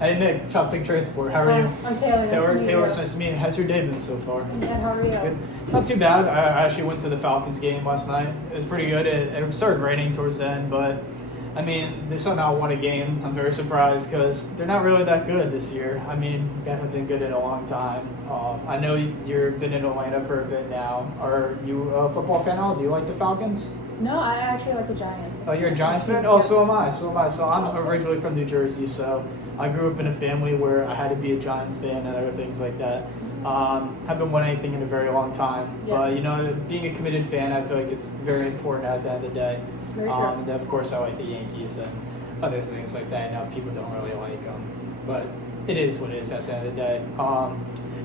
Hey Nick, Chopstick Transport. How are you? I'm Taylor. Taylor, it's nice to meet you. How's your day been so far? Good. How are you? Good. Not too bad. I actually went to the Falcons game last night. It was pretty good. It started raining towards the end, but I mean, they somehow won a game. I'm very surprised because they're not really that good this year. I mean, they haven't been good in a long time. I know you've been in Atlanta for a bit now. Are you a football fan now? Do you like the Falcons? No, I actually like the Giants. Oh, you're a Giants fan? Oh, so am I. So I'm originally from New Jersey, so I grew up in a family where I had to be a Giants fan and other things like that. Haven't won anything in a very long time. Yes. But, you know, being a committed fan, I feel like it's very important at the end of the day. Very true. And of course, I like the Yankees and other things like that. Now, people don't really like them. But it is what it is at the end of the day.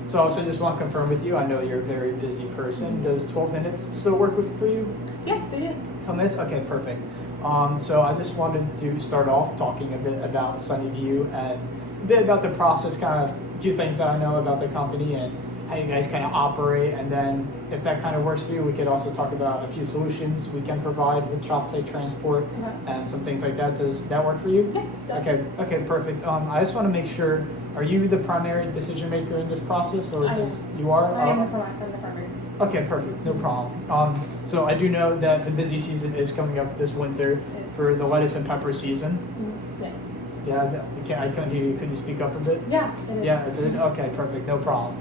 So I also just want to confirm with you, I know you're a very busy person. Does 12 minutes still work for you? Yes, they do. 12 minutes? Okay, perfect. So I just wanted to start off talking a bit about Sunnyview and a bit about the process, kind of a few things that I know about the company and how you guys kind of operate. And then if that kind of works for you, we could also talk about a few solutions we can provide with Chopstick Transport and some things like that. Does that work for you? Yeah, it does. Okay, perfect. I just want to make sure, are you the primary decision maker in this process? Or you are? I am the primary. Okay, perfect. No problem. So I do know that the busy season is coming up this winter for the lettuce and pepper season. Yes. Yeah, I couldn't hear you. Could you speak up a bit? Yeah, it is. Yeah, it did? Okay, perfect. No problem.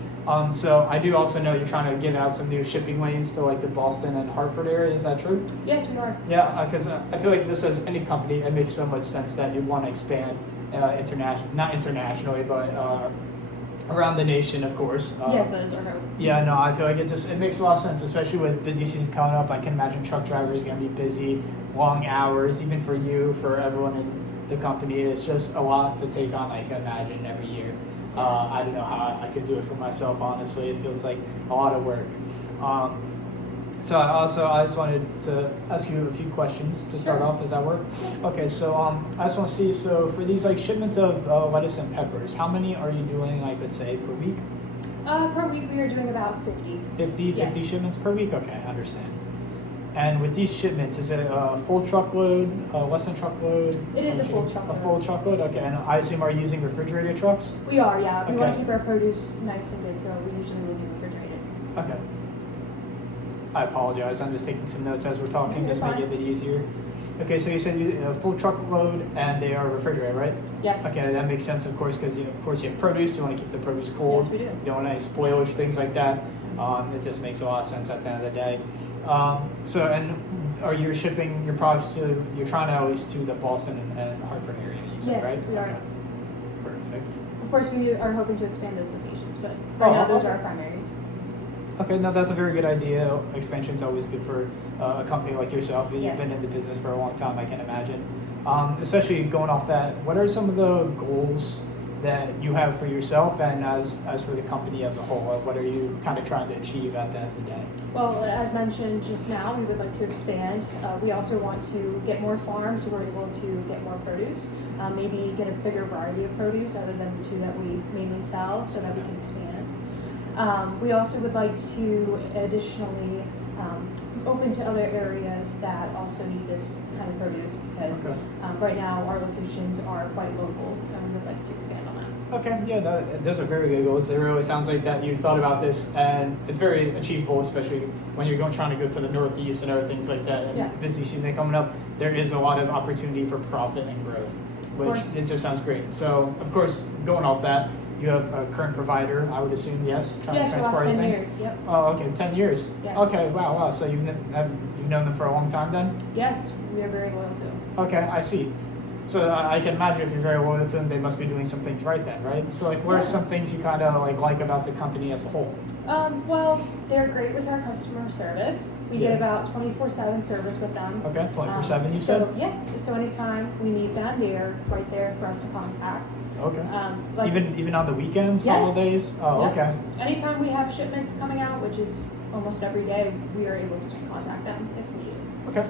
So I do also know you're trying to give out some new shipping lanes to like the Boston and Hartford area. Is that true? Yes, we are. Yeah, because I feel like this as any company, it makes so much sense that you want to expand not internationally, but around the nation, of course. Yes, that is our hope. Yeah, no, I feel like it makes a lot of sense, especially with busy season coming up. I can imagine truck drivers are going to be busy, long hours, even for you, for everyone in the company. It's just a lot to take on, I can imagine, every year. I don't know how I could do it for myself, honestly. It feels like a lot of work. So I just wanted to ask you a few questions to start off. Does that work? Okay, so I just want to see, so for these like shipments of lettuce and peppers, how many are you doing, like, let's say, per week? Per week we are doing about 50. 50 shipments per week? Okay, I understand. And with these shipments, is it a full truckload, less than truckload? It is a full truckload. A full truckload, okay. And I assume are you using refrigerated trucks? We are, yeah. We want Okay. to keep our produce nice and good, so we usually will do refrigerated. Okay. I apologize. I'm just taking some notes as we're talking, You're just make it a bit easier. Okay, so you said you a full truckload and they are refrigerated, right? Yes. Okay, that makes sense, of course, because you have produce. You want to keep the produce cold. Yes, we do. You don't want any spoilage, things like that. It just makes a lot of sense at the end of the day. So, and are you shipping your products to? You're trying to at least to the Boston and Hartford area, you said, Yes, right? we are. Okay. Perfect. Of course, we are hoping to expand those locations, but right now those are our primaries. Okay, no, that's a very good idea. Expansion is always good for a company like yourself. You've Yes. been in the business for a long time, I can imagine. Especially going off that, what are some of the goals that you have for yourself and as for the company as a whole? What are you kind of trying to achieve at the end of the day? Well, as mentioned just now, we would like to expand. We also want to get more farms so we're able to get more produce, maybe get a bigger variety of produce other than the two that we mainly sell so that we can expand. We also would like to additionally open to other areas that also need this kind of produce because right now our locations are quite local and we would like to expand on that. Okay, yeah, those are very good goals. It really sounds like that you've thought about this and it's very achievable, especially when you're trying to go to the Northeast and other things like that. And the busy season coming up, there is a lot of opportunity for profit and growth, which it just sounds great. So, of course, going off that, you have a current provider, I would assume, yes? Yes, for the last 10 years, yep. Oh, okay, 10 years. Yes. Okay, wow. So you've known them for a long time then? Yes, we are very loyal to them. Okay, I see. So I can imagine if you're very loyal to them, they must be doing some things right then, right? So like, what are some things you kind of like about the company as a whole? Well, they're great with our customer service. We get about 24/7 service with them. Okay, 24/7 you said? Yes, so anytime we need them, they are right there for us to contact. Okay. Even on the weekends, yes. holidays? Oh, Yep. okay. Anytime we have shipments coming out, which is almost every day, we are able to contact them if needed. Okay.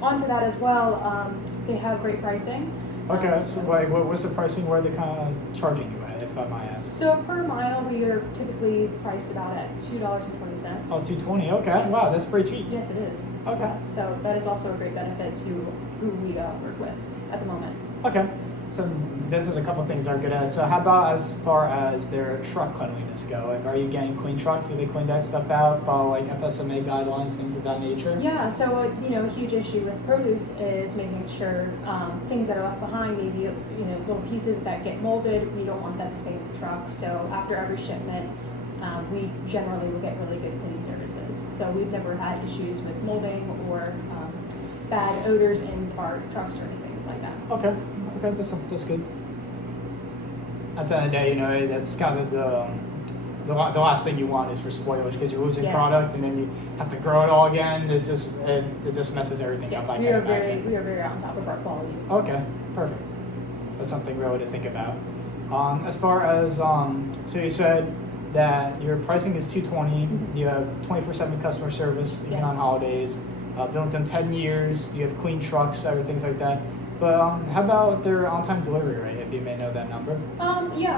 Onto that as well, they have great pricing. Okay, so like, what's the pricing? Where are they kind of charging you at, if I might ask? So per mile, we are typically priced about at $2.20. Oh, $2.20. Okay. Yes. Wow, that's pretty cheap. Yes, it is. Okay. So that is also a great benefit to who we work with at the moment. Okay. so this is a couple things they're good at. So how about as far as their truck cleanliness go? Like, are you getting clean trucks? Do they clean that stuff out? Follow like FSMA guidelines, things of that nature? Yeah, so a huge issue with produce is making sure things that are left behind, maybe little pieces that get molded, we don't want that to stay in the truck. So after every shipment, we generally will get really good cleaning services. So we've never had issues with molding or bad odors in our trucks or anything like that. Okay, that's good. At the end of the day, that's kind of the last thing you want is for spoilage, because you're losing product and then you have to grow it all again. It just messes everything up. We are very on top of our quality. Okay, perfect. That's something really to think about. As far as so you said that your pricing is $220. Mm-hmm. You have 24/7 customer service even on holidays. Been with them 10 years. You have clean trucks, things like that. But how about their on-time delivery rate, if you may know that number?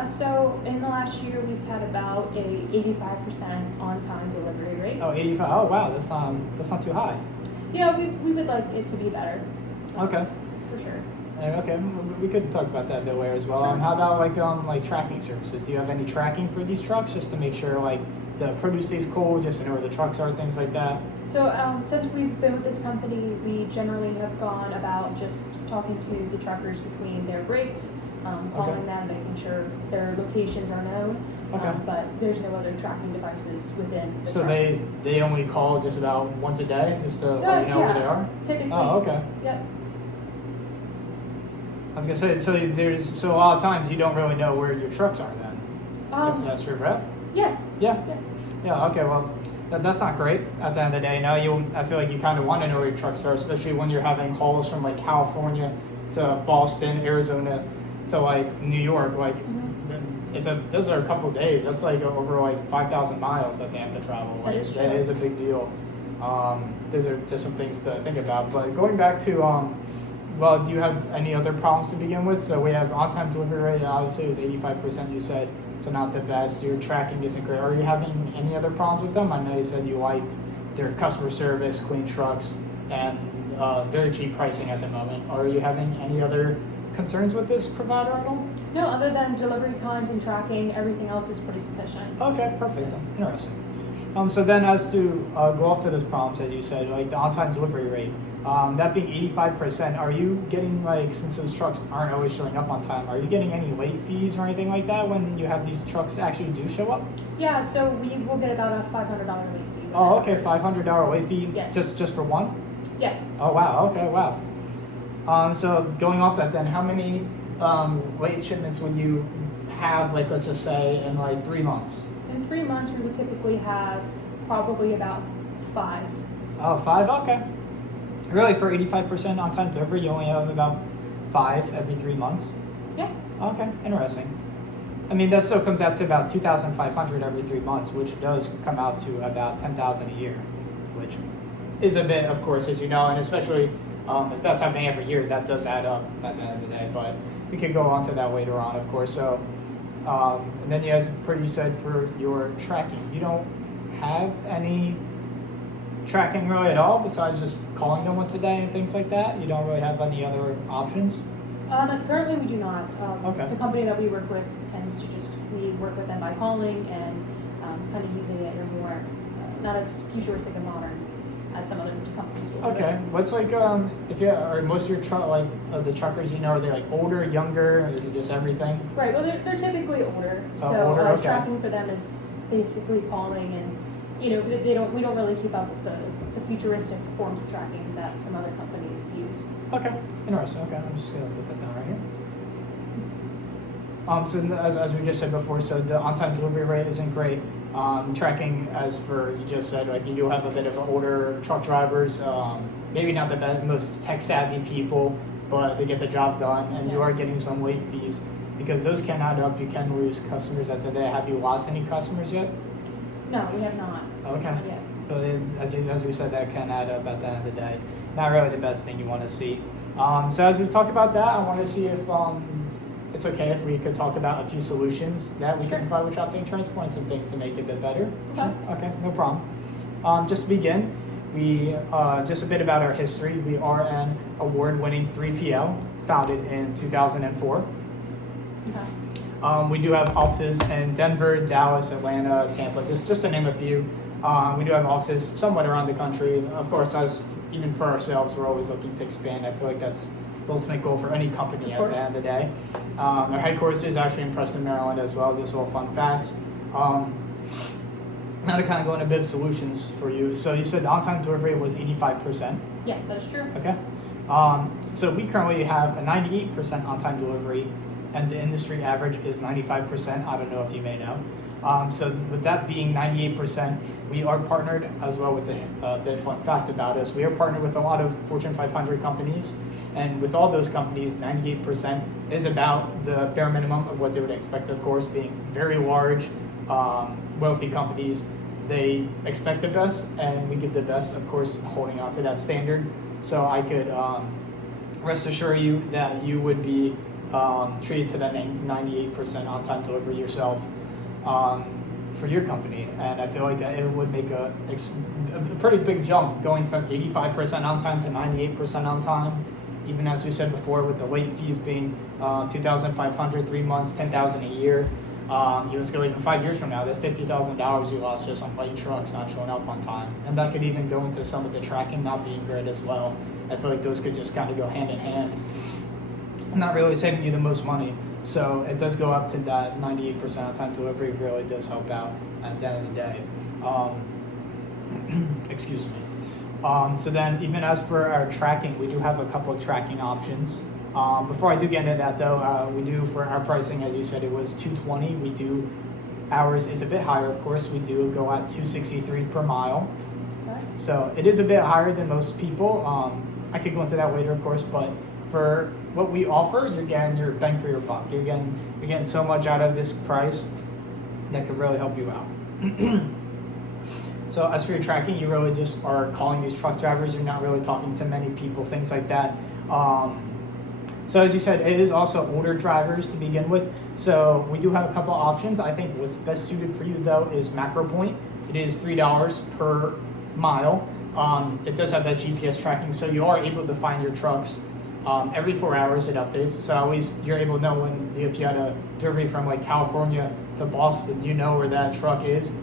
So in the last year, we've had about a 85% on-time delivery rate. Oh, 85. Oh, wow, that's not too high. Yeah, we would like it to be better. Okay. For sure. Okay, we could talk about that a bit later as well. Sure. How about like tracking services? Do you have any tracking for these trucks, just to make sure like the produce stays cold, just to know where the trucks are, things like that? So since we've been with this company, we generally have gone about just talking to the truckers between their breaks, calling them, making sure their locations are known. Okay. But there's no other tracking devices within the So trucks. they only call just about once a day, just to let you know where they are? Typically. Oh, okay. Yep. I was gonna say, so a lot of times you don't really know where your trucks are then. If that's true, right? Yes. Yeah. Yeah. Yeah. Okay. Well, that's not great. At the end of the day, I feel like you kind of want to know where your trucks are, especially when you're having hauls from like California to Boston, Arizona to like New York. Like, those are a couple of days. That's like over like 5,000 miles that they have to travel. That Like, is true. that is a big deal. Those are just some things to think about. But going back to well, do you have any other problems to begin with? So we have on-time delivery rate, obviously it was 85%, you said, so not the best. Your tracking isn't great. Are you having any other problems with them? I know you said you liked their customer service, clean trucks, and very cheap pricing at the moment. Are you having any other concerns with this provider at all? No, other than delivery times and tracking, everything else is pretty sufficient. Okay, perfect. Yes. Interesting. So then as to go off to those problems, as you said, like the on-time delivery rate, that being 85%, are you getting, like, since those trucks aren't always showing up on time, are you getting any late fees or anything like that when you have these trucks actually do show up? Yeah, so we will get about a $500 late fee. Oh, okay, $500 late fee. Yes. Just for one? Yes. Oh, wow. Okay, wow. So going off that, then, how many late shipments would you have, like, let's just say, in like 3 months? In 3 months, we would typically have probably about 5. Oh, 5? Okay. Really, for 85% on-time delivery, you only have about 5 every 3 months? Yeah. Okay, interesting. I mean, that still comes out to about 2,500 every 3 months, which does come out to about 10,000 a year, which is a bit, of course, as you know, and especially if that's happening every year, that does add up at the end of the day. But we could go on to that later on, of course. So, and then you guys pretty said for your tracking, you don't have any tracking really at all besides just calling them once a day and things like that? You don't really have any other options? Currently, we do not. Okay. The company that we work with tends to we work with them by calling and kind of using it in a more, not as futuristic and modern as some other companies will. Okay. What's like, if you are most of your the truckers, are they like older, younger, or is it just everything? Right. Well, they're typically older. Oh, So older, okay. tracking for them is basically calling, and we don't really keep up with the futuristic forms of tracking that some other companies use. Okay. Interesting. Okay. I'm just gonna put that down right here. So as we just said before, so the on-time delivery rate isn't great. Tracking, as for you just said, like you do have a bit of older truck drivers, maybe not the most tech-savvy people, but they get the job done, and you are Yes. getting some late fees because those can add up. You can lose customers at the day. Have you lost any customers yet? No, we have not. Okay. Not yet. But as we said, that can add up at the end of the day. Not really the best thing you want to see. So as we've talked about that, I want to see if it's okay if we could talk about a few solutions that we Sure. can provide with Shop Transport and some things to make it a bit better. Okay. Okay, no problem. Just to begin, we just a bit about our history. We are an award-winning 3PL founded in 2004. Okay. We do have offices in Denver, Dallas, Atlanta, Tampa, just to name a few. We do have offices somewhat around the country. Of course, even for ourselves, we're always looking to expand. I feel like that's the ultimate goal for any company at the end of the day. Our headquarters is actually in Preston, Maryland as well, just little fun facts. Now to kind of go into a bit of solutions for you. So you said the on-time delivery was 85%. Yes, that is true. Okay. So we currently have a 98% on-time delivery, and the industry average is 95%. I don't know if you may know. So with that being 98%, we are partnered as well with the bit fun fact about us. We are partnered with a lot of Fortune 500 companies, and with all those companies, 98% is about the bare minimum of what they would expect, of course, being very large, wealthy companies. They expect the best, and we give the best, of course, holding on to that standard. So I could rest assure you that you would be treated to that 98% on-time delivery yourself for your company. And I feel like that it would make a pretty big jump going from 85% on time to 98% on time. Even as we said before, with the late fees being $2,500, 3 months, $10,000 a year. Let's go even 5 years from now, that's $50,000 you lost just on late trucks not showing up on time. And that could even go into some of the tracking not being great as well. I feel like those could just kind of go hand in hand. Not really saving you the most money. So it does go up to that 98% on time delivery. Really does help out at the end of the day. Excuse me. So then even as for our tracking, we do have a couple of tracking options. Before I do get into that though, we do for our pricing, as you said, it was $220. We do, ours is a bit higher, of course. We do go at $263 per mile. Okay. So it is a bit higher than most people. I could go into that later, of course, but for what we offer, you're getting your bang for your buck. You're getting so much out of this price that could really help you out. So as for your tracking, you really just are calling these truck drivers. You're not really talking to many people, things like that. So as you said, it is also older drivers to begin with. So we do have a couple options. I think what's best suited for you though is Macro Point. It is $3 per mile. It does have that GPS tracking, so you are able to find your trucks every 4 hours. It updates, so at least you're able to know when, if you had a delivery from like California to Boston, you know where that truck is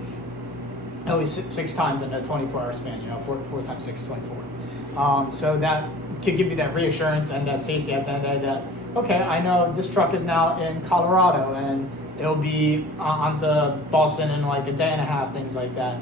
at least six times in a 24-hour span. 4 times 6 is 24. So that could give you that reassurance and that safety at the end of the day that, okay, I know this truck is now in Colorado and it'll be onto Boston in like a day and a half, things like that.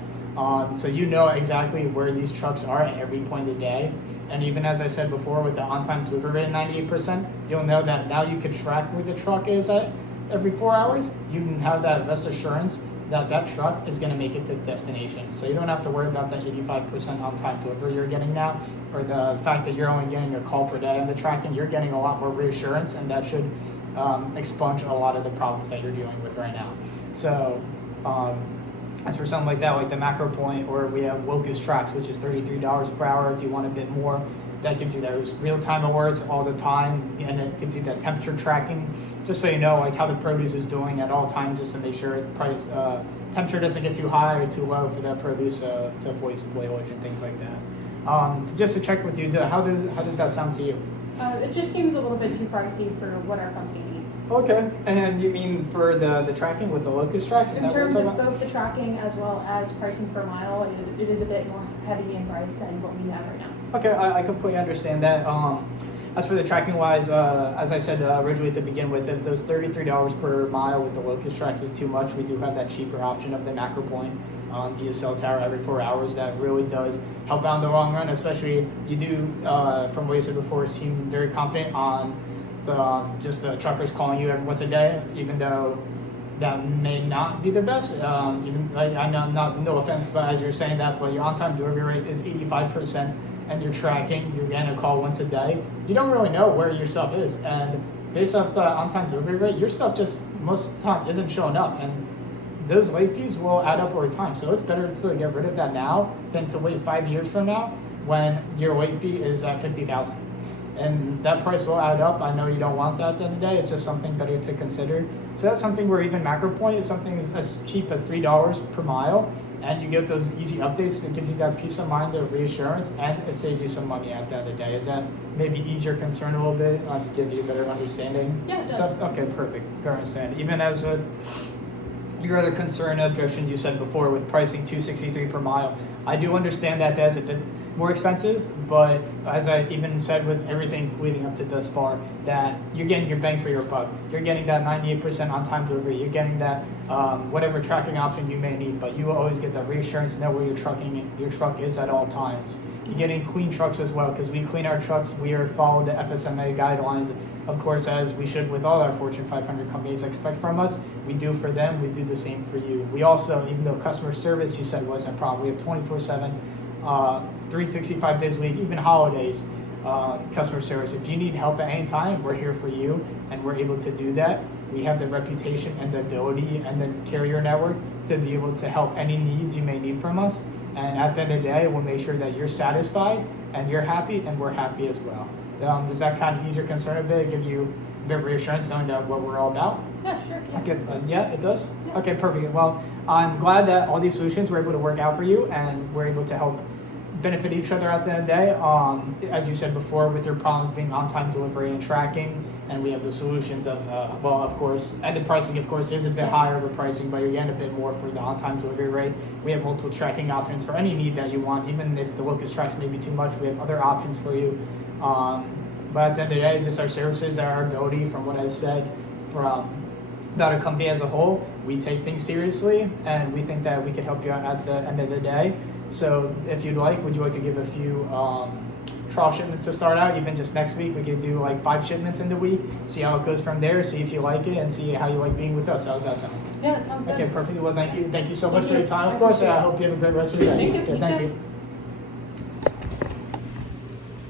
So you know exactly where these trucks are at every point of the day. And even as I said before, with the on-time delivery rate at 98%, you'll know that now you can track where the truck is at every 4 hours. You can have that rest assurance that that truck is going to make it to the destination. So you don't have to worry about that 85% on-time delivery you're getting now, or the fact that you're only getting a call per day in the tracking. You're getting a lot more reassurance, and that should expunge a lot of the problems that you're dealing with right now. So as for something like that, like the Macro Point, or we have Locust Tracks, which is $33 per hour if you want a bit more. That gives you those real-time alerts all the time, and it gives you that temperature tracking, just so you know like how the produce is doing at all times, just to make sure price temperature doesn't get too high or too low for that produce to avoid spoilage and things like that. So just to check with you, how does that sound to you? It just seems a little bit too pricey for what our company needs. Okay, and you mean for the tracking with the Locust Tracks? In terms of both the tracking as well as pricing per mile, it is a bit more heavy in price than what we have right now. Okay, I completely understand that. As for the tracking wise, as I said originally to begin with, if those $33 per mile with the Locust Tracks is too much, we do have that cheaper option of the Macro Point via cell tower every 4 hours. That really does help out in the long run, especially you do, from what you said before, seem very confident on just the truckers calling you every once a day, even though that may not be the best. Even like, I know, no offense, but as you're saying that, but your on-time delivery rate is 85%, and you're tracking, you're getting a call once a day. You don't really know where your stuff is, and based off the on-time delivery rate, your stuff just most of the time isn't showing up, and those late fees will add up over time. So it's better to get rid of that now than to wait 5 years from now when your late fee is at $50,000. And that price will add up. I know you don't want that at the end of the day. It's just something better to consider. So that's something where even Macro Point is something as cheap as $3 per mile. and you get those easy updates. It gives you that peace of mind, the reassurance, and it saves you some money at the end of the day. Is that maybe ease your concern a little bit, to give you a better understanding? Yeah, it does. Okay, perfect. I understand. Even as with your other concern objection you said before with pricing $263 per mile, I do understand that that's a bit more expensive, but as I even said with everything leading up to this far, that you're getting your bang for your buck. You're getting that 98% on-time delivery. You're getting that whatever tracking option you may need, but you will always get that reassurance to know where your truck is at all times. You're getting clean trucks as well, because we clean our trucks. We are follow the FSMA guidelines, of course, as we should with all our Fortune 500 companies expect from us. We do for them. We do the same for you. We also, even though customer service you said wasn't a problem, we have 24/7, 365 days a week, even holidays, customer service. If you need help at any time, we're here for you, and we're able to do that. We have the reputation and the ability and the carrier network to be able to help any needs you may need from us. And at the end of the day, we'll make sure that you're satisfied and you're happy and we're happy as well. Does that kind of ease your concern a bit, give you a bit of reassurance knowing that what we're all about? Yeah, sure. Yeah. Okay, yeah, it does? Yeah. Okay, perfect. Well, I'm glad that all these solutions were able to work out for you and we're able to help benefit each other at the end of the day. As you said before, with your problems being on-time delivery and tracking, and we have the solutions of, well, of course, and the pricing, of course, is a bit higher of a pricing, but you're getting a bit more for the on-time delivery rate. We have multiple tracking options for any need that you want, even if the locust tracks may be too much, we have other options for you. But at the end of the day, just our services, our ability, from what I've said, from about a company as a whole, we take things seriously, and we think that we can help you out at the end of the day. So if you'd like, would you like to give a few trial shipments to start out? Even just next week, we could do like 5 shipments in the week, see how it goes from there, see if you like it, and see how you like being with us. How does that sound? Yeah, that sounds good. Okay, perfect. Well, thank you so much Thank for you. your time, I of course, and I appreciate it. hope you have a great rest of your day. Thank you. Okay, You thank too. you.